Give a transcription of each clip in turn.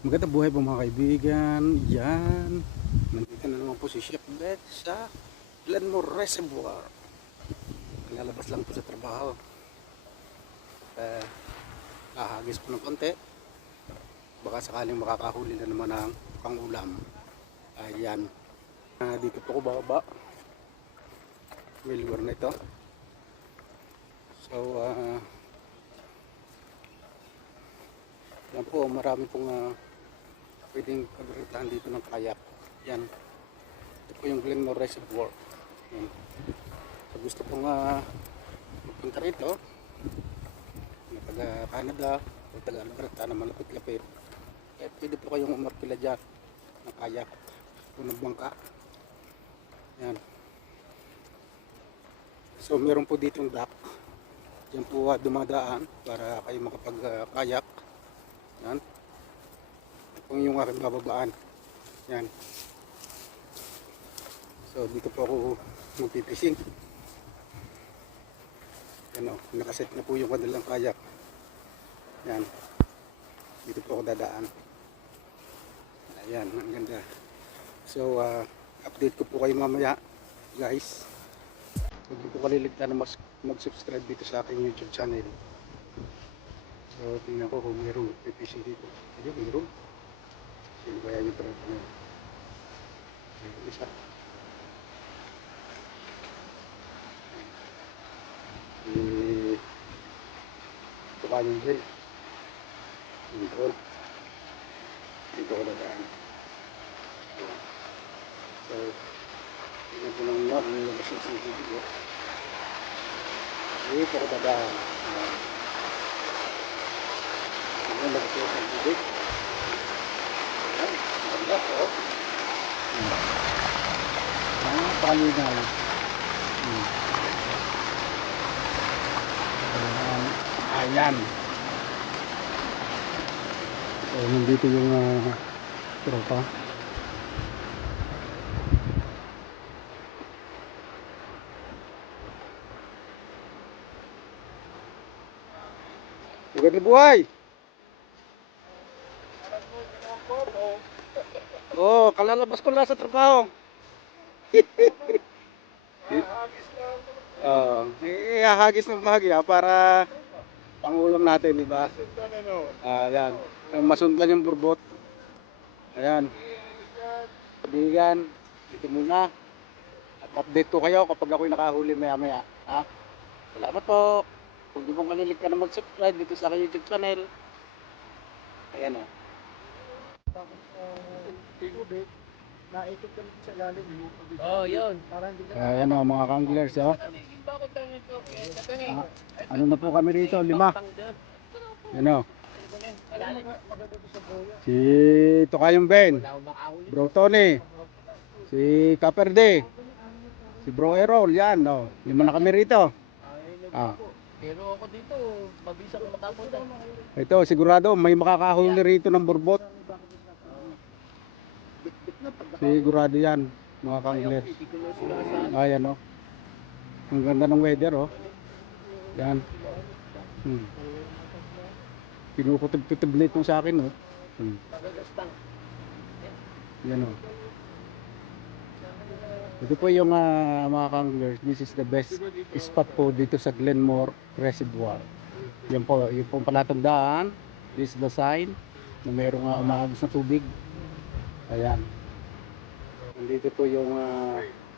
Magandang buhay po mga kaibigan. Yan. Nandito na naman po si Chef Beth sa Glenmore Reservoir. Lalabas lang po sa trabaho. Kahagis po ng konti. Baka sakaling makakahuli na naman ng pangulam. Ayan. Dito po ko bababa. May lugar na ito. So, yan po. Marami pong pwedeng pagritaan dito ng kayak. Yan. Ito po yung Glenmore Reservoir. Yan. So gusto pong magpunta rito na taga Canada o taga Alberta na malapit-lapit, pwede po kayong umarkila dyan ng kayak o ng bangka. Yan. So meron po ditong dock. Diyan po dumadaan para kayo makapag-kayak. Yan. Kung yung aking bababaan. Yan. So dito po ako magpipising. Yan o, nakaset na po yung kanilang kayak. Yan. Dito po ako dadaan. Ayan, ang ganda. So update ko po kayo mamaya, guys. Huwag po kaliligtan na mag-subscribe dito sa aking YouTube channel. So tingnan ko kung mayroong pipising dito. Ayun, mayroong. Sino kaya yung truck na isa? Ito kanyang din. Dito ko dadaan. So, tingnan ko lang nga kung labas yung CCTV. Dito ko dadaan. Tingnan labas yung CCTV. Ayan, maganda po. Palinay. Ayan. So, nandito yung tropa. Magandang buhay! Oo, kalalabas ko lang sa trabaho. Hahagis ng bahagya para pangulam natin, di ba? Ayan. Masundan yung burbot. Ayan. Kaibigan, dito muna. At update ko kayo kapag ako'y nakahuli maya-maya. Ha? Salamat po. Kung di mo kalilig ka na mag-subscribe dito sa aking YouTube channel. Ayan o. Naikot ka sa lalim. Oh, yun. Ayan o mga kanglers o. Ano na po kami rito? 5. Ayan o. Si Tokayong Ben. Bro Tony. Si Kaperde. Si Bro Errol. Yan o. 5 na kami rito. Pero ako dito, mabisa ko matapos. Ito sigurado may makakahuli rito ng burbot. Sigurado yan mga kanglers. Ayan o. Ang ganda ng weather o. Yan. Pinukutub-tutub na ito sa akin o. Yan o. Ito po yung mga kanglers. This is the best spot po dito sa Glenmore Reservoir. Yan po, yung pong palatandaan. This is the sign na mayroong umahagos na tubig. Ayan. Nandito po yung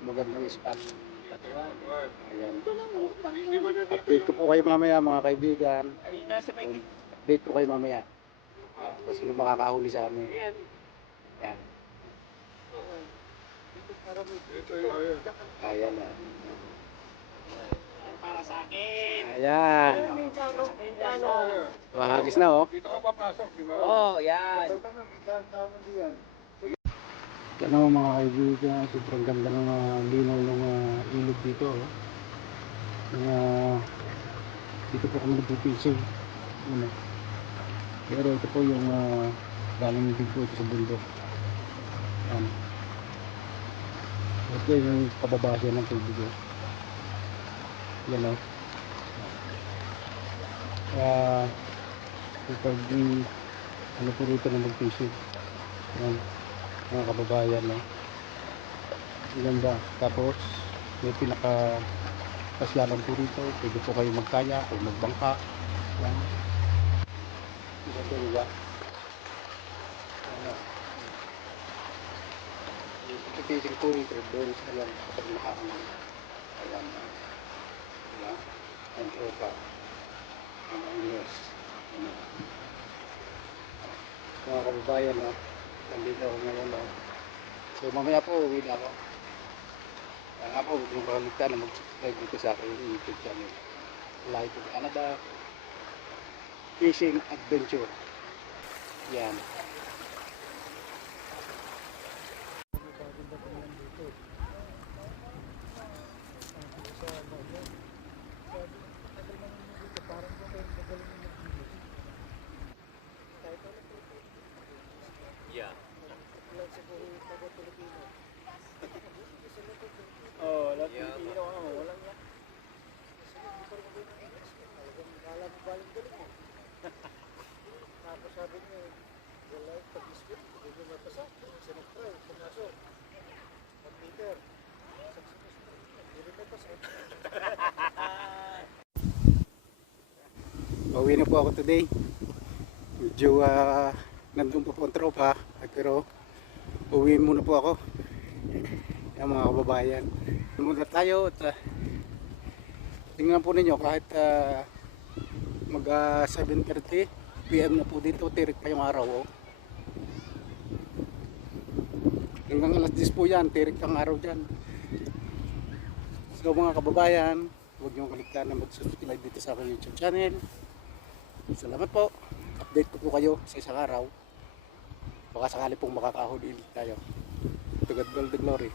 magandang spot. Ayan. Update ko po kayo mamaya mga kaibigan. Update ko kayo mamaya. Kung sino makakahuli sa amin. Ayan. Ayan na. Para sa akin. Ayan. Mahagis na oh. Oh, yan. Ano mga kaibigan, sobrang ganda ng linaw ng ilog dito oh. Dito po kami nagpipicture. Ano. Pero ito po yung galing din po ito sa bundok. Ano. Ito yung pababa siya ng tubig oh. Yan oh. Kapag ano po rito na mag-fishing. Yan, mga kababayan, no? Ang ganda. Tapos, may pasyalan po rito. Pwede po kayo magkaya o magbangka. Yan. Ito diba? Fishing po rito. Doon sa lang kapag nakakamay. Ayan. Diba? Ang tropa. Ang Ingles. Mga kababayan, no? Nandito ako ngayon, no? So mamaya po, uwi na ako. Kaya nga po, huwag mong kakaligtan na mag-subscribe dito sa aking YouTube channel. Live in Canada Fishing Adventure. Yan. Yeah. Oh, lahat Yeah, Pilipino ka naman, walang yan. Alam mo galing galing mo. Tapos sabi niya, wala yung pag-isbit, hindi ko mapasa. Isa nag-try, pumasok. 1 meter. Hindi rin mapasa. Pauwi na po ako today. Medyo nandun po po ang tropa. Pero uwi muna po ako. Yan mga kababayan. Muna tayo at tingnan po ninyo kahit mag 7:30 PM na po dito, tirik pa yung araw. Oh. Hanggang alas 10 po yan, tirik ang araw dyan. So mga kababayan, huwag niyong kaligtaan na mag-subscribe dito sa aking YouTube channel. Salamat po. Update ko po kayo sa isang araw. Baka sakali pong makakahuli ulit tayo. To God be all the glory.